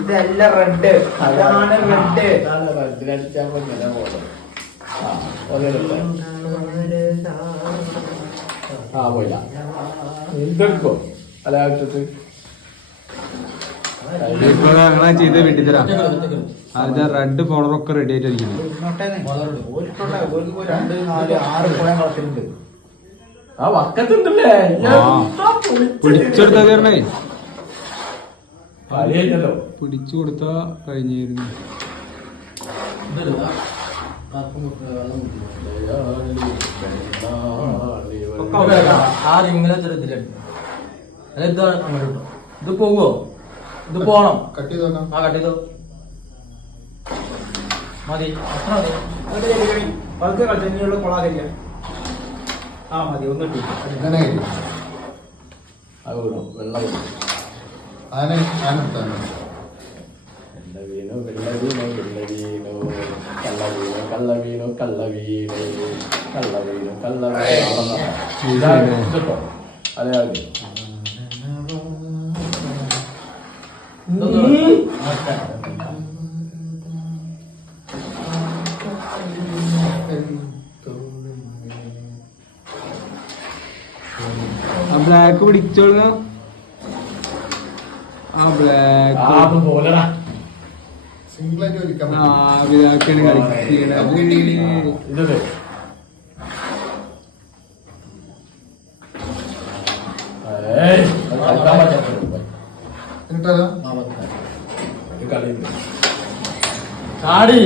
ഇതല്ല റെഡ്, അതാണ് red. Red അടിച്ചാൽ പോലെ പോയില്ല. ഇതെടുക്കോ അല്ല ചെയ്ത് വെട്ടിത്തരാം. അത് റെഡ് ഫോളറൊക്കെ റെഡി ആയിട്ട് ഇരിക്കുന്നു. ആ വക്കത്തുണ്ടല്ലേ പിടിച്ചെടുത്താ കയറണേ. കളിയല്ലോ പിടിച്ചു കൊടുത്താ കഴിഞ്ഞായിരുന്നു. ഇത് പോവോ? ഇത് പോണം. കട്ട് ചെയ്ത് നോക്കാം. കട്ട് ചെയ്തോ മതി. അത്ര മതി. കളിച്ചുള്ള കൊളാകില്ല. മതി. ഒന്നും വെള്ളം വീണു വെള്ള വീണു വെള്ള വീണു കള്ള വീണു കള്ള വീണു കള്ള വീണു കള്ള വീണു കള്ള വീണു. അതെ അതെ ബ്ലാക്ക് പിടിച്ചോളൂ. ബ്ലാക്ക് പോലടാ ബ്ലാക്കാണ് കളിക്കുന്നത്. ഇതൊക്കെ ചാടി